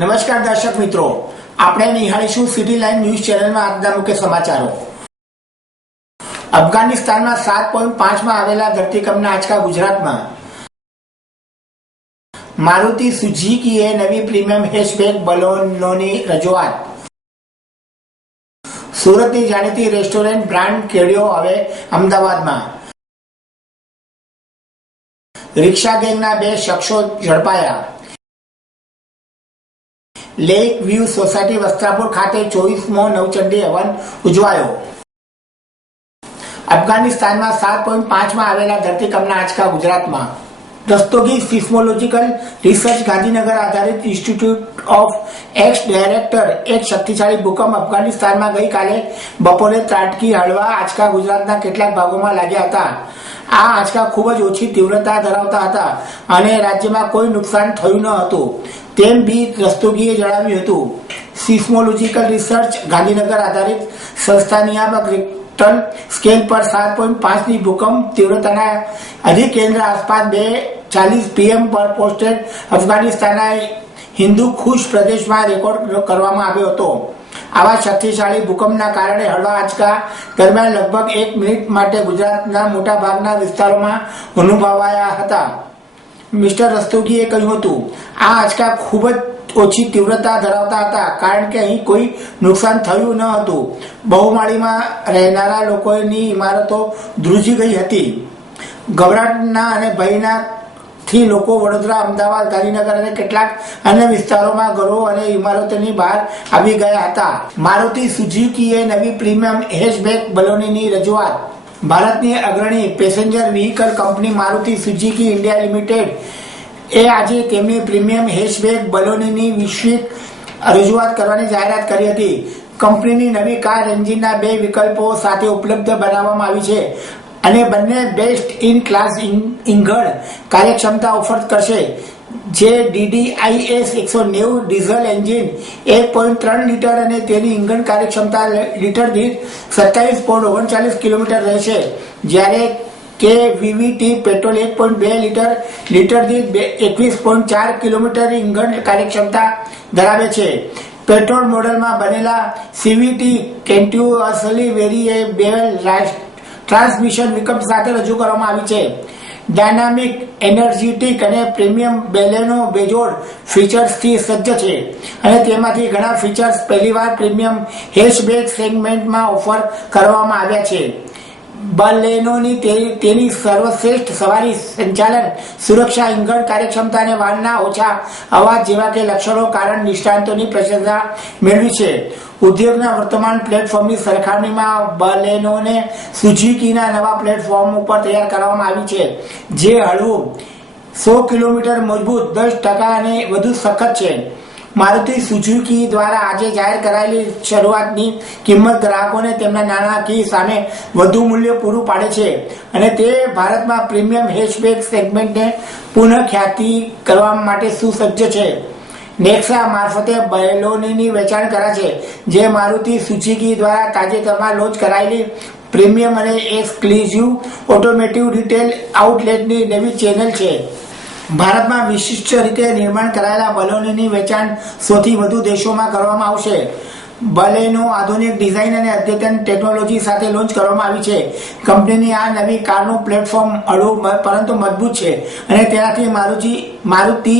નમસ્કાર દર્શક મિત્રો, આપણે નિહાળીશું સિટી લાઈવ ન્યૂઝ ચેનલમાં આજના મુખ્ય સમાચારો. અફઘાનિસ્તાનમાં 7.5માં આવેલા ધરતીકંપના આંચકા ગુજરાતમાં. મારુતિ સુઝુકીએ નવી પ્રીમિયમ હેચબેક બલેનોની રજૂઆત. સુરતની જાણીતી રેસ્ટોરન્ટ બ્રાન્ડ કેડિયો હવે અમદાવાદમાં. રિક્ષા ગેંગના 2 શખ્સો ઝડપાયા. લેક વ્યૂ સોસાયટી વસ્ત્રાપુર ખાતે 24મો નવચંડી હવન ઉજવાયો. અફઘાનિસ્તાનમાં 7.5માં આવેલા ધરતીકંપના આંચકા ગુજરાતમાં. રસ્તોગી સિસ્મોલોજીકલ રિસર્ચ ગાંધીનગર આધારિત ઇન્સ્ટિટ્યૂટ ઓફ એક્સ ડાયરેક્ટર એક શક્તિશાળી ભૂકંપ અફઘાનિસ્તાનમાં ગઈકાલે બપોરે ત્રાટકી હળવા આંચકા ગુજરાતના કેટલાક ભાગોમાં લાગ્યા હતા. આ આંચકા ખૂબ જ ઓછી તીવ્રતા ધરાવતા હતા અને રાજ્યમાં કોઈ નુકસાન થયું ન હતું તેમ બી રસ્તોગીએ જણાવ્યું હતું. સિસ્મોલોજીકલ રિસર્ચ ગાંધીનગર આધારિત સંસ્થા નિયામક રિક્ટર સ્કેલ પર 7.5ની ભૂકંપ તીવ્રતાના અધિકેન્દ્ર આસપાસ 2:40 PM પર પોસ્ટેડ અફઘાનિસ્તાનના હિન્દુ ખુશ પ્રદેશમાં રેકોર્ડ કરવામાં આવ્યો હતો. આવા શક્તિશાળી ભૂકંપના કારણે હળવા આંચકા દરમિયાન લગભગ 1 મિનિટ માટે ગુજરાતના મોટા ભાગના વિસ્તારોમાં અનુભવાયા હતા. મિસ્ટર રસ્તોગીએ કહ્યું હતું, આ આંચકા ખૂબ જ ઓછી તીવ્રતા ધરાવતા હતા કારણ કે અહીં કોઈ નુકસાન થયું ન હતું. બહુમાળીમાં રહેનારા લોકોની ઇમારતો ધ્રુજી ગઈ હતી. ગભરાટના અને ભયના થી લોકો વડોદરા, અમદાવાદ, ગાંધીનગર અને કેટલાક અન્ય વિસ્તારોમાં ઘરો અને ઇમારતોની બહાર આવી ગયા હતા. મારુતિ સુઝુકીએ નવી પ્રીમિયમ હેચબેક બલેનોની રજૂઆત. ભારતની અગ્રણી passenger vehicle company Maruti Suzuki India limited એ આજે તેમની પ્રીમિયમ હેચબેક બલેનોની વૈશ્વિક રજૂઆત કરવાની જાહેરાત કરી હતી. કંપનીની નવી કાર એન્જિનના 2 વિકલ્પો સાથે ઉપલબ્ધ બનાવવામાં આવી છે અને બંને બેસ્ટ ઇન ક્લાસ ઇંધણ કાર્યક્ષમતા ઓફર કરશે. જે DDIS 190 ડીઝલ એન્જિન 1.3 લીટર અને તેની ઇંધણ કાર્યક્ષમતા લીટર દીઠ 27.39 કિલોમીટર રહેશે, જ્યારે કે VVT પેટ્રોલ 1.2 લીટર દીઠ 21.4 કિલોમીટર ઇંધણ કાર્યક્ષમતા ધરાવે છે. પેટ્રોલ મોડલમાં બનેલા CVT કન્ટિન્યુઅસલી વેરિએબલ ટ્રાન્સમિશન વિકલ્પ સાથે રજૂ કરવામાં આવી છે. ડાયનામિક, એનર્જેટિક અને પ્રીમિયમ બેલેનો બેજોડ ફીચર્સથી સજ્જ છે અને તેમાંથી ઘણા ફીચર્સ પહેલીવાર પ્રીમિયમ હેચબેક સેગમેન્ટમાં ઓફર કરવામાં આવ્યા છે. બલેનોની તેની સર્વશ્રેષ્ઠ સવારી, સંચાલન, સુરક્ષા, ઇંધણ કાર્યક્ષમતા અને વાહનના ઓછા અવાજ જેવા કે લક્ષણો કારણ નિષ્ણાતોની પ્રશંસા મેળવી છે. ઉદ્યોગના વર્તમાન પ્લેટફોર્મની સરખામણીમાં બલેનોને સુઝુકીના નવા પ્લેટફોર્મ ઉપર તૈયાર કરવામાં આવી છે, જે હળવું, 100 કિલોમીટર મજબૂત, 10% અને વધુ સખત છે. મારુતિ સુઝુકી દ્વારા આજે જાહેર કરાયેલી શરૂઆતની કિંમત ગ્રાહકોને તેમના નાણાકીય સામે વધુ મૂલ્ય પૂરું પાડે છે અને તે ભારતમાં પ્રીમિયમ હેચબેક સેગમેન્ટને પુનઃ ખ્યાતિ કરવા માટે સુસજ્જ છે. નેક્સા મારફતે બલેનોની વેચાણ કરાશે, જે મારુતિ સુઝુકી દ્વારા તાજેતરમાં લોન્ચ કરાયેલી પ્રીમિયમ અને એક્સક્લુઝિવ ઓટોમોટિવ રિટેલ આઉટલેટની નવી ચેનલ છે. ભારતમાં વિશિષ્ટ રીતે નિર્માણ કરાયેલા બલેનોની વેચાણ સૌથી વધુ દેશોમાં કરવામાં આવશે. બલેનો આધુનિક ડિઝાઇન અને અદ્યતન ટેકનોલોજી સાથે લોન્ચ કરવામાં આવી છે. કંપનીની આ નવી કારનું પ્લેટફોર્મ હળવું પરંતુ મજબૂત છે અને તેનાથી મારુતિ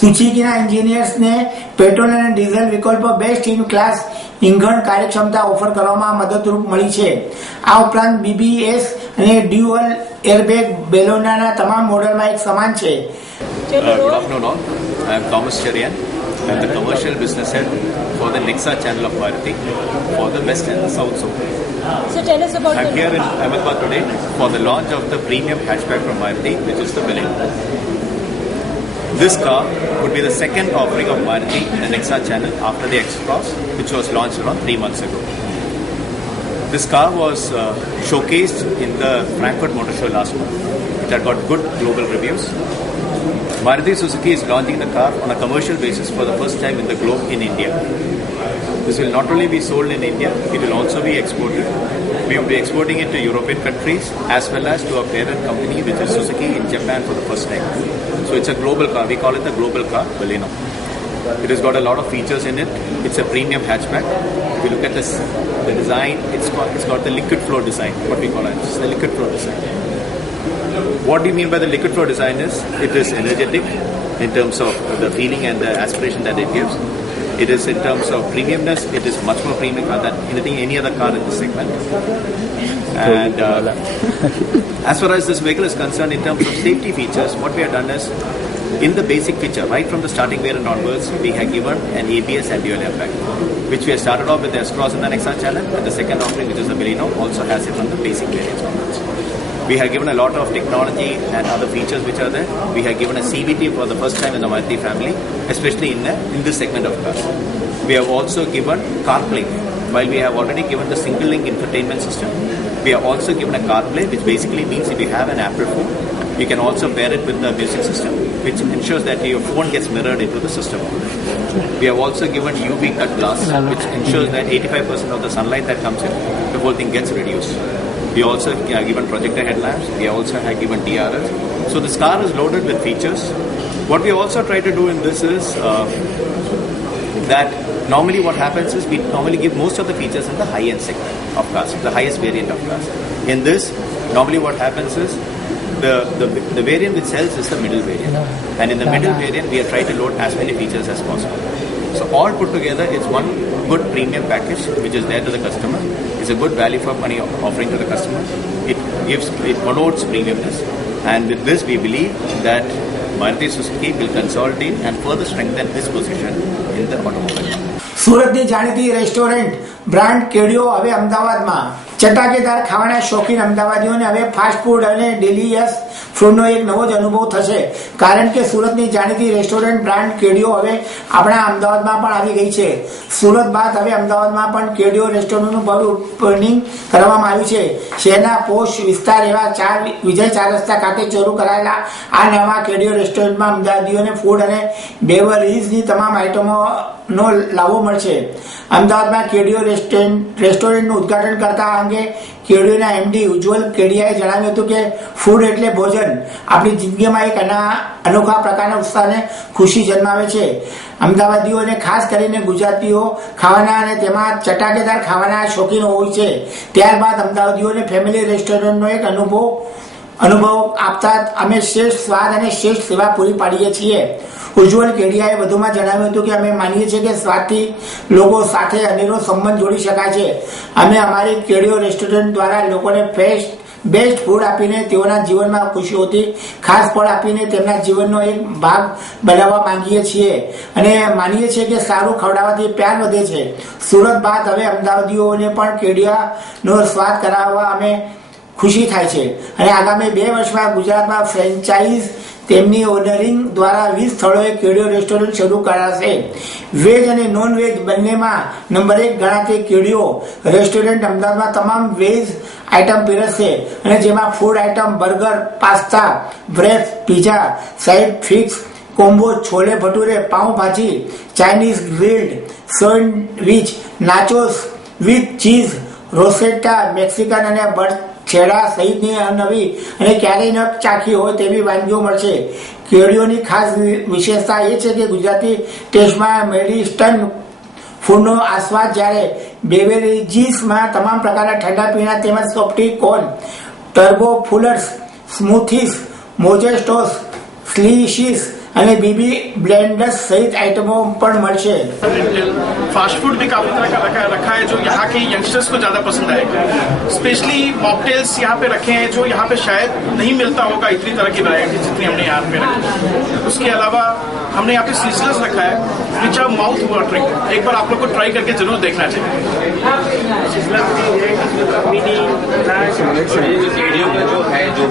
સુઝુકીના એન્જિનિયર્સને પેટ્રોલ અને ડીઝલ વિકલ્પો બેસ્ટ ઇન ક્લાસ ઇંધણ કાર્યક્ષમતા ઓફર કરવામાં મદદરૂપ મળી છે. આ ઉપરાંત BBS અને ડ્યુઅલ એરબેગ બેલેનોના તમામ મોડલમાં એક સમાન છે. Good afternoon all. I am Thomas Cherian. I am the commercial business head for the Nexa channel of Maruti for the West and South Zone. So tell us about I'm here in Ahmedabad today for the launch of the premium hatchback from Maruti, which is the Baleno. This car would be the second offering of Maruti in the Nexa channel after the X-Cross, which was launched around 3 months ago. This car was showcased in the Frankfurt Motor Show last month. It had got good global reviews. Maruti Suzuki is launching the car on a commercial basis for the first time in the globe in India. This will not only be sold in India, it will also be exported. We will be exporting it to European countries as well as to our parent company, which is Suzuki in Japan for the first time. So it's a global car. We call it the global car, Baleno. It has got a lot of features in it. It's a premium hatchback. If you look at the design, it's got the liquid flow design, what we call it. It's the liquid flow design. What do you mean by the liquid flow design is, it is energetic in terms of the feeling and the aspiration that it gives. It is in terms of premiumness, it is much more premium than any other car in this segment. And as far as this vehicle is concerned, in terms of safety features, what we have done is, in the basic feature, right from the starting variant onwards, we have given an ABS and dual airbag, which we have started off with the S-Cross and the Nexa channel, and the second offering, which is the Baleno, also has it from the basic variants onwards. We have given a lot of technology and other features which are there. We have given a CVT for the first time in the Maruti family, especially in this segment of cars. We have also given CarPlay. While we have already given the single-link infotainment system, we have also given a CarPlay, which basically means if you have an Apple phone, you can also pair it with the music system, which ensures that your phone gets mirrored into the system. We have also given UV cut glass, which ensures that 85% of the sunlight that comes in, the whole thing gets reduced. We also have given projector headlamps. We also have given DRS. So this car is loaded with features. What we also try to do in this is that normally what happens is we normally give most of the features in the high-end segment of cars, the highest variant of cars. In this, normally what happens is the variant which sells is the middle variant. And in the middle variant, we are trying to load as many features as possible. So all put together, it's one good premium package which is there to the customer. It's a good value for money offering to the customer. It connotes premiumness. And with this, we believe that Maruti Suzuki will consolidate and further strengthen its position in the automobile. સુરતની જાણીતી restaurant brand કેડિયો હવે અમદાવાદમાં ચટાકેદાર ખાવાના શોખીન અમદાવાદીઓને હવે fast food અને ડેલિયસ ફૂડનો એક નવો જ અનુભવ થશે, કારણ કે સુરતની જાણીતી રેસ્ટોરન્ટ બ્રાન્ડ કેડિયો હવે આપણા અમદાવાદમાં પણ આવી ગઈ છે. સુરત બાદ હવે અમદાવાદમાં પણ કેડિયો રેસ્ટોરન્ટનું ભવ્ય ઓપનિંગ કરવામાં આવ્યું છે. શહેરના પોશ વિસ્તાર એવા વિજય 4 રસ્તા ખાતે શરૂ કરાયેલા આ નવા કેડિયો રેસ્ટોરન્ટમાં અમદાવાદીઓને ફૂડ અને બેવરેજની તમામ આઇટમોનો લાવો મળશે. અમદાવાદમાં કેડિયો રેસ્ટોરન્ટનું ઉદ્ઘાટન કરતા અંગે કેડિયોના MD ઉજ્જવલ કેડિયાએ જણાવ્યું હતું કે ફૂડ એટલે ભોજન આપણી જિંદગીમાં એક અનોખા પ્રકારના ઉત્સાહને ખુશી જન્માવે છે. અમદાવાદીઓ અને ખાસ કરીને ગુજરાતીઓ ખાવાના અને તેમાં ચટાકેદાર ખાવાના શોખીન હોય છે. ત્યારબાદ અમદાવાદીઓને ફેમિલી રેસ્ટોરન્ટનો એક અનુભવ આપતા અમે શ્રેષ્ઠ સ્વાદ અને શ્રેષ્ઠ સેવા પૂરી પાડીએ છીએ. ઉજ્જવલ કેડિયાએ વધુમાં જણાવ્યું હતું કે અમે માનીએ છીએ કે સ્વાદથી લોકો સાથે અનેરો સંબંધ જોડી શકાય છે. અમે અમારી કેડિયો રેસ્ટોરન્ટ દ્વારા લોકોને બેસ્ટ ફૂડ આપીને તેઓના જીવનમાં ખુશીઓથી ખાસ ફળ આપીને તેમના જીવનનો એક ભાગ બનાવવા માંગીએ છીએ અને માનીએ છીએ કે સારું ખવડાવવાથી પ્યાર વધે છે. સુરત બાદ હવે અમદાવાદીઓને પણ કેડિયાનો સ્વાદ કરાવવા અમે ખુશી થાય છે અને આગામી 2 વર્ષમાં ગુજરાતમાં ફ્રેન્ચાઇઝ તેમની ઓનરિંગ દ્વારા 20 સ્થળોએ કેડિયો રેસ્ટોરન્ટ શરૂ કરાશે. વેજ અને નોન વેજ બંનેમાં નંબર 1 ગણાતી કેડિયો રેસ્ટોરન્ટ અમદાવાદમાં તમામ વેજ આઇટમ પીરસશે અને જેમાં food item burger, pasta, bread, pizza, side fix, combo, chole bhature, pav bhaji, Chinese grilled, sandwich, nachos with cheese, rosetta, Mexican અને છેડા સહિતની નવી અને ક્યારેય ન ચાખી હોય તેવી વાનગીઓ મળશે. કેડિયોની ખાસ વિશેષતા એ છે કે ગુજરાતી ટેસ્ટમાં મેડિસ્ટન ફૂડનો આસ્વાદ, જ્યારે બેવરેજીસમાં તમામ પ્રકારના ઠંડા પીણા તેમજ સોફ્ટી કોર્ન, ટર્બો ફુલર્સ, સ્મૂથીસ, મોજેસ્ટોસ, સ્લીશીસ અને बीबी ब्लेंडर्स सहित आइटमों पर મળશે. फास्ट फूड भी काफी तरह का रखा है जो यहाँ के यंगस्टर्स को ज्यादा पसंद आएगा. स्पेशली मॉकटेल्स यहाँ पे रखे हैं जो यहाँ पे शायद नहीं मिलता होगा इतनी तरह की वैरायटी जितनी हमने यहाँ पे रखी. उसके अलावा हमने यहाँ पे सीजनर्स रखा है विच आर माउथ वाटरिंग. एक बार आप लोग को ट्राई करके जरूर देखना चाहिए. जो है जो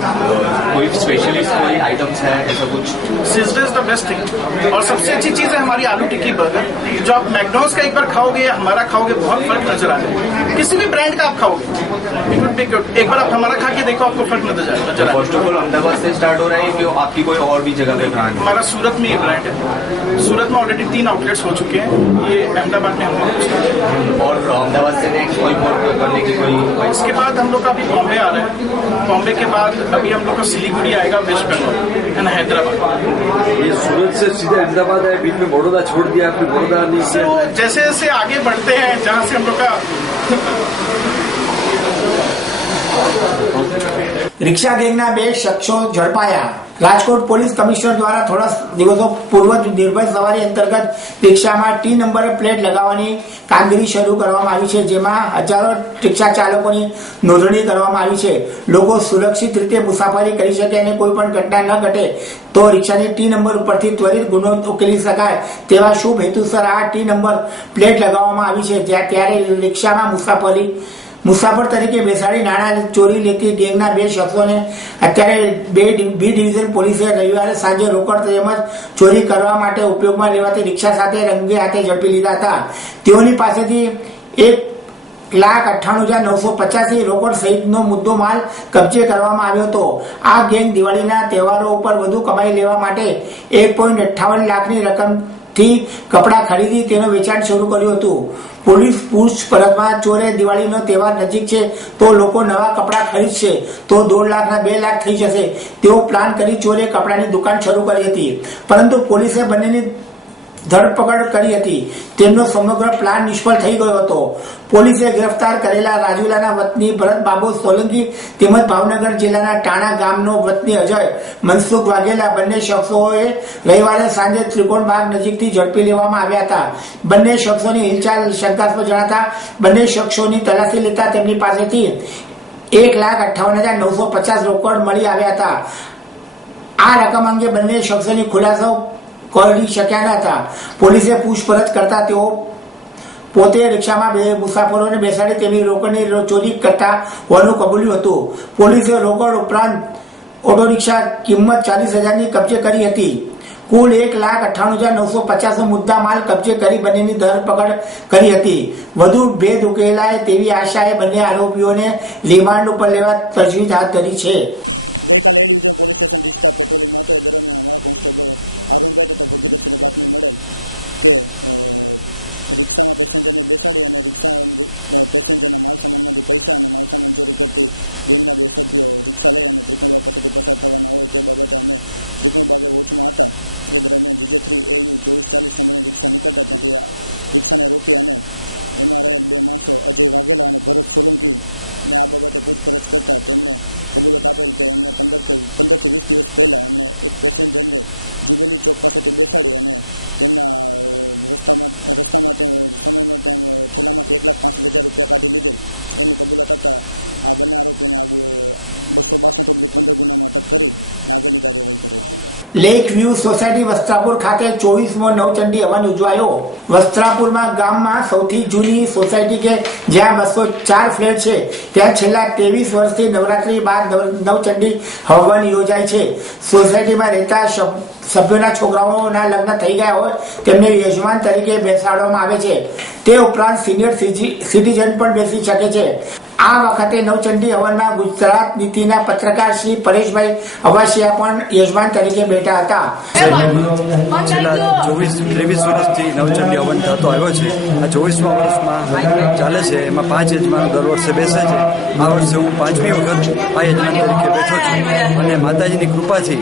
कोई स्पेशलिस्ट कोई आइटम्स है ऐसा कुछ. Sizzler is the best thing. और सबसे अच्छी चीज है हमारी आलू टिक्की बर्गर. जो आप मैकडॉनल्ड्स का एक बार खाओगे या हमारा खाओगे बहुत फर्क नजर आएगा. किसी भी ब्रांड का आप खाओगे एक बार आप हमारा खा के देखो, आपको फर्क नजर आएगा. फर्स्ट ऑफ ऑल अहमदाबाद से स्टार्ट हो रहा है कि आपकी कोई और भी जगह पे ब्रांड? हमारा सूरत में ये ब्रांड है. है। सूरत में ऑलरेडी 3 आउटलेट्स हो चुके हैं, ये अहमदाबाद में हम लोग और अहमदाबाद से नेक्स्ट कोई और करने की कोई इसके बाद हम लोग का अभी बॉम्बे आ रहा है, बॉम्बे के बाद अभी हम लोग का सिलीगुड़ी आएगा, वेस्ट बंगाल एंड हैदराबाद। ये सूरत से सीधा अहमदाबाद है, बीच में बड़ौदा छोड़ दिया, फिर बड़ौदा सर वो जैसे जैसे आगे बढ़ते हैं जहाँ से हम लोग का રિક્ષા ગેંગના 2 શખ્સો ઝડપાયા। રાજકોટ પોલીસ કમિશનર દ્વારા થોડા દિવસો પૂર્વ નિર્ભય સવારી અંતર્ગત રિક્ષામાં T નંબર પ્લેટ લગાવવાની કામગીરી શરૂ કરવામાં આવી છે, જેમાં હજારો રિક્ષા ચાલકોની નોંધણી કરવામાં આવી છે। લોકો સુરક્ષિત રીતે મુસાફરી કરી શકે અને કોઈ પણ ઘટના ન ઘટે તો રિક્ષાની T નંબર ઉપરથી ત્વરિત ગુનો ઉકેલી શકાય તેવા શુભ હેતુસર આ T નંબર પ્લેટ લગાવવામાં આવી છે। ત્યારે રિક્ષામાં મુસાફર તરીકે બેસાડી નાણાં ચોરી લેતી ગેંગના 2 શખ્સોને અત્યારે બી ડિવિઝન પોલીસે રવિવારે સાંજે રોકડ તેમજ ચોરી કરવા માટે ઉપયોગમાં લેવાતી રિક્ષા સાથે રંગે હાથે ઝડપી લીધા હતા। તેઓની પાસેથી 1,98,985 રોકડ સહિતનો મુદ્દો માલ કબજે કરવામાં આવ્યો હતો। આ ગેંગ દિવાળીના તહેવારો ઉપર વધુ કમાઈ લેવા માટે 1.58 લાખની રકમથી કપડાં ખરીદી તેનું વેચાણ શરૂ કર્યું હતું। પોલીસ પૂછપરછમાં ચોરે દિવાળીનો તહેવાર નજીક છે તો લોકો નવા કપડાં ખરીદશે તો 1.5 લાખના 2 લાખ થઈ જશે તેવો પ્લાન કરી ચોરે કપડાની દુકાન શરૂ કરી હતી, પરંતુ પોલીસે બંનેની ધરપકડ કરી હતી। તેમનો સમગ્ર પ્લાન નિષ્ફળ થઈ ગયો હતો। પોલીસે गिरफ्तार કરેલા રાજુલાના વતની ભરત બાબુ સોલંકી તેમજ ભાવનગર જિલ્લાના ટાણા ગામનો વતની અજય મનસુખ વાઘેલા બંને શખ્સોએ રવિવારે સાંજે ત્રિકોણબાગ નજીકથી ઝડપી લેવામાં આવ્યા હતા। બંને શખ્સોની હિલચાલ શંકાસ્પદ જણાતા બંને શખ્સોની તલાશી લેતા તેમની પાસેથી 1,58,950 રોકડ મળી આવ્યા હતા। આ રકમ અંગે બંને શખ્સોની ખુલાસો કરી શક્યા ન હતા। પોલીસે પૂછપરછ કરતા તેઓ પોતે રિક્ષામાં મુસાફરોને બેસાડી તેની રોકડની ચોરી કરતા હોવાનું કબૂલ્યું હતું। પોલીસે રોકડ ઉપરાંત ઓટો રિક્ષા કિંમત 40,000ની કબજે કરી હતી। કુલ 1,98,950 મુદ્દા માલ કબજે કરી બંનેની ધરપકડ કરી હતી। વધુ ભેદ ઉકેલાય તેવી આશાએ બંને આરોપીઓને રિમાન્ડ ઉપર લેવા તજવીજ હાથ ધરી છે। ગઈકાલે A division police station D staff પેટ્રોલિંગમાં હતો। એ દરમિયાન અમારા કોન્સ્ટેબલ અરુણભાઈ તથા ભગીરથસિંહને બાતમી મળેલ કે રિક્ષામાં પેસેન્જરને બેસાડી અને પેસેન્જરના માલસામાનમાંથી પૈસા અને માલસામાન ચોરી કરતી ગેંગના 2 સભ્યો રિક્ષા લઈ અને ત્રિકોણબાગ પાસેથી પસાર થવાના હોય તે બાબતે અમે ત્રિકોણબાગે વોચમાં હતા। એ દરમિયાન GJ3 AU 2440 નંબરની રિક્ષા નીકળતા ત્યાંથી રિક્ષાને રોકી અને એમાં રહેલ 2 માણસો અજય વાઘેલા અને ભરત સોલંકીને આ બાબતે પૂછપરછ કરતા તેમણે કબૂલત આપેલ કે એમણે 15 થી 20 દિવસ પહેલા એમણે એક પેસેન્જરને જુબેલી ચોક પાસેથી બેસાડી અને તેમના રસ્તામાં સમય મળતા થેલામાંથી 1,65,000 રૂપિયા કાઢી લીધેલ એની કબૂલત આપતા આ બંને આરોપીને 262/15 ગુનામાં અટક કરી આગળની કાર્યવાહી કરેલ છે। લેક વ્યૂ સોસાયટી વસ્ત્રાપુર ખાતે 24મો નવચંડી હવન ઉજવાયો। વસ્ત્રાપુરમાં ગામમાં સૌથી જૂની સોસાયટી કે જ્યાં 204 ફ્લેટ છે ત્યાં છેલ્લા 23 વર્ષથી નવરાત્રી બાદ નવચંડી હવન યોજાય છે। સોસાયટીમાં રહેતા સભ્યોના છોકરાઓના લગ્ન થઈ ગયા હોય તેમને યજમાન તરીકે બેસાડવામાં આવે છે। તે ઉપરાંત સિનિયર સિટીઝન પણ બેસી શકે છે। આ વખતે નવચંડી હવનમાં ગુજરાત નીતિના પત્રકાર શ્રી પરેશભાઈ અવાસિયા પણ યજમાન તરીકે બેઠા હતા। છેલ્લા 23 વર્ષથી નવચંડી હવન થતો આવ્યો છે। આ 24મા વર્ષમાં ચાલે છે। એમાં 5 યજમાનો દર વર્ષે બેસે છે। આ વર્ષે હું 5મી વખત આ યજમાન તરીકે બેઠો છું અને માતાજીની કૃપાથી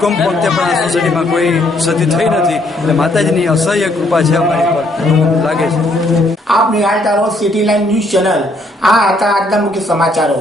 ભૂકંપ વખતે પણ આ સોસાયટીમાં કોઈ ક્ષતિ થઈ નથી એટલે માતાજીની અસહ્ય કૃપા છે અમારી પર લાગે છે। આપ નિહાળતા રહો સિટી લાઈન ન્યૂઝ ચેનલ। આ હતા આજના મુખ્ય સમાચારો।